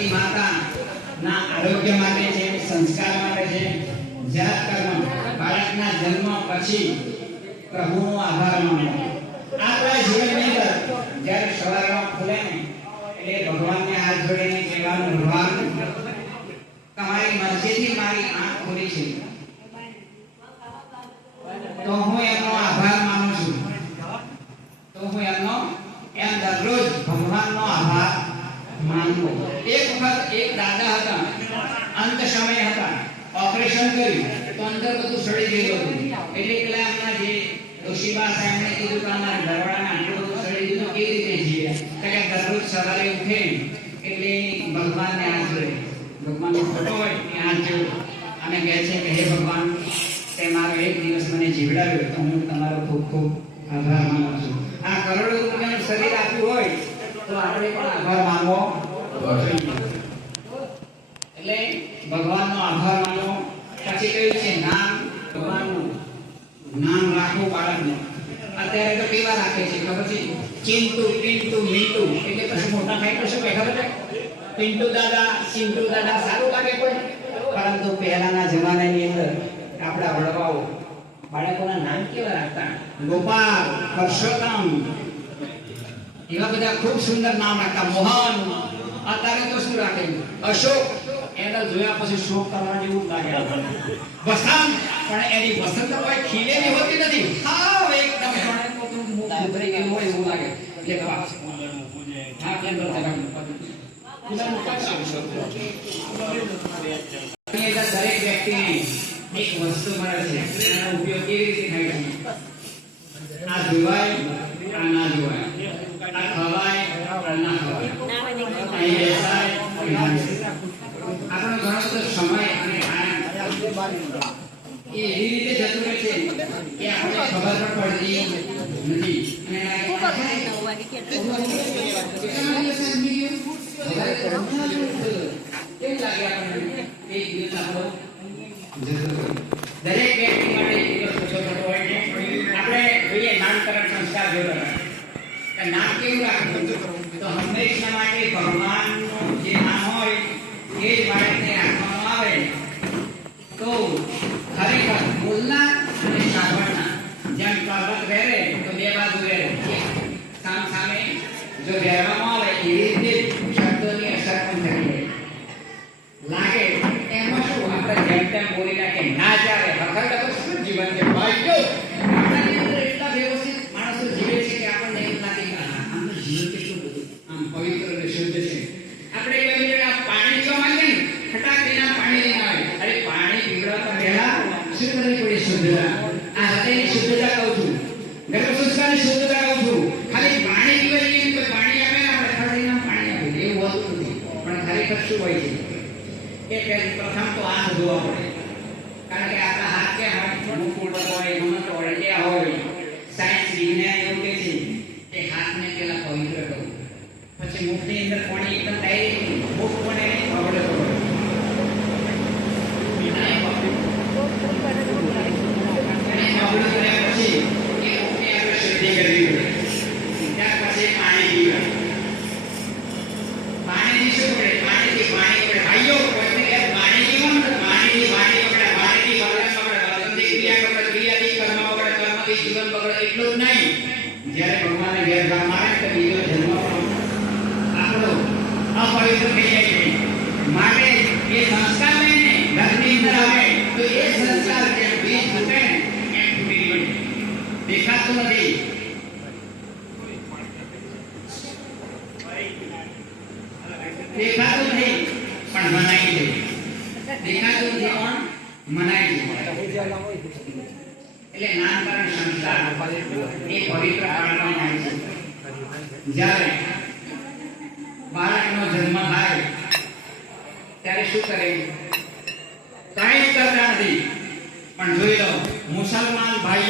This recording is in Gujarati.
ધરતી માતા ના આરોગ્ય માટે છે, સંસ્કાર માટે છે, જાત કર્મ બાળકના જન્મ પછી પ્રભુનો આભાર માનવો. આપણા જીવનની અંદર જ્યારે સવારમાં ખુલે ને એટલે ભગવાનને હાથ જોડીને કહેવાનું, ભગવાન તમારી મરજીથી મારી આંખ ખુલી છે તો હું એમનો આભાર માનું છું. તો હું એમનો એમ દરરોજ ભગવાનનો આભાર માનવો. એક વખત એક દાદા હતા, અંત સમય હતા, ઓપરેશન કર્યું તો અંદર બધું સડી ગયેલું હતું. એટલે પેલા એમના જે ડોશીબા સાહેબને કીધું કે અમારા ઘરવાળાને આટલું બધું સડી ગયું તો કેવી રીતે જીવે? કે દરરોજ સવારે ઉઠે એટલે ભગવાનને હાથ જોડે, ભગવાનનો ફોટો હોય એ હાથ જોડે અને કહે છે કે હે ભગવાન, તે મારો એક દિવસ મને જીવડાવ્યો તો હું તમારો ખૂબ ખૂબ આભાર માનું છું. આ કરોડો રૂપિયાનું શરીર આપ્યું હોય તો આપણે પણ આભાર માનવો જોઈએ. એટલે ભગવાનનો આભાર માનો. પછી કહ્યું છે નામ, ભગવાનનું નામ રાખો બાળકનું. અત્યારે તો કેવા રાખે છે ખબર છે? ચિંટુ, પિન્ટુ, મિન્ટુ. એટલે પછી મોટા થાય તો શું ખબર છે? પિન્ટુ દાદા, ચિંટુ દાદા સારું લાગે કોઈ? પરંતુ પહેલાના જમાનાની અંદર આપણા વડવાઓ બાળકોના નામ કેવા રાખતા? ગોપાલ, પરસોત્તમ, એવા બધા ખૂબ સુંદર નામ રાખતા. મોહન. અત્યારે તો શું રાખે? અશોક. એને જોયા પછી શોક કરવા જેવું લાગે. વસંત. પણ એની વસંત કોઈ ખીલેલી હોતી નથી. હાવ એકદમ મુખ ઉભરી ગયું હોય એવું લાગે. એટલે હા કેન્દ્ર દરેક વ્યક્તિને એક વસ્તુ મળે છે, એનો ઉપયોગ કેવી રીતે થાય છે? આ જોવાય, આ ના જોવાય, આ ખવાય, આ ના ખવાય, અહીં બેસાય, આપણો ઘણો બધો સમય અને એ એવી રીતે જતું રહે છે કે આપણે ખબર પણ પડતી નથી. કેવું લાગે આપણને? એક દિવસ આપણો દરેક વ્યક્તિ માટે દિવસ ઓછો થતો હોય છે. આપણે જોઈએ નામકરણ સંસ્કાર જોતા નામ કેવું રાખવું? તો હંમેશા માટે ભગવાનનું જે નામ હોય એ જ બાળકને રાખવામાં આવે તો ખરેખર બોલના અને સાંભળના જેમ પર્વત વેરે તો બે બાજુ વેરે, સામ સામે જો વેરવામાં આવે એવી રીતે શબ્દોની અસર પણ થઈ લાગે. એમાં શું આપણે જેમ તેમ બોલી નાખે ના ચાલે. ખરેખર તો શું જીવન છે ભાઈઓ? આપણાની અંદર એટલા વ્યવસ્થિત માણસો જીવે છે કે આપણને એવું લાગે કે આમનું જીવન કેટલું બધું આમ પવિત્ર અને શુદ્ધ છે. આપણે કહીએ કે પાણી પીવા માંગીએ ને ફટાક તેના પાણી લઈને આવે. અરે પાણી પીવડાવતા પહેલા શું કરવી પડે? શુદ્ધતા. આ હૃદયની શુદ્ધતા કહું છું, ગર્ભ સંસ્કારની શુદ્ધતા કહું છું. ખાલી પાણી પીવા જઈએ તો પાણી આવે ને આપણે ખરડીના પાણી આપે એવું હોતું નથી. પણ ખરેખર શું હોય છે? એ પ્રથમ તો હાથ ધોવા પડે. કારણ કે આપણા હાથ ક્યાં હોય? મુકુટ હોય, નમક હોય, ક્યાં હોય? સાયન્સ વિજ્ઞાન એવું કે છે કે હાથને પેલા પવિત્ર કરવું, પછી મુખની અંદર પાણી એકદમ ડાયરેક્ટ મુખ પણ એને પકડે પડે. જીવન બગડે એટલું જ નહીં, જ્યારે ભગવાને ઘેર ગામ આવે તો બીજો જન્મ આપણો અપવિત્ર થઈ જાય છે. માટે એ સંસ્કાર લઈને ઘરની અંદર આવે તો એ સંસ્કાર જેમ બીજ ફૂટે ને એમ ફૂટી ગયું. દેખાતું નથી, દેખાતું નહીં પણ મનાઈ જાય. દેખાતું નથી પણ મનાઈ જાય. એટલે નામકરણ સંસ્કાર એ પવિત્ર કરવામાં આવે છે. જ્યારે બાળકનો જન્મ થાય ત્યારે શું કરે? કાંઈ જ કરતા નથી. પણ જોઈ લો મુસલમાન ભાઈઓ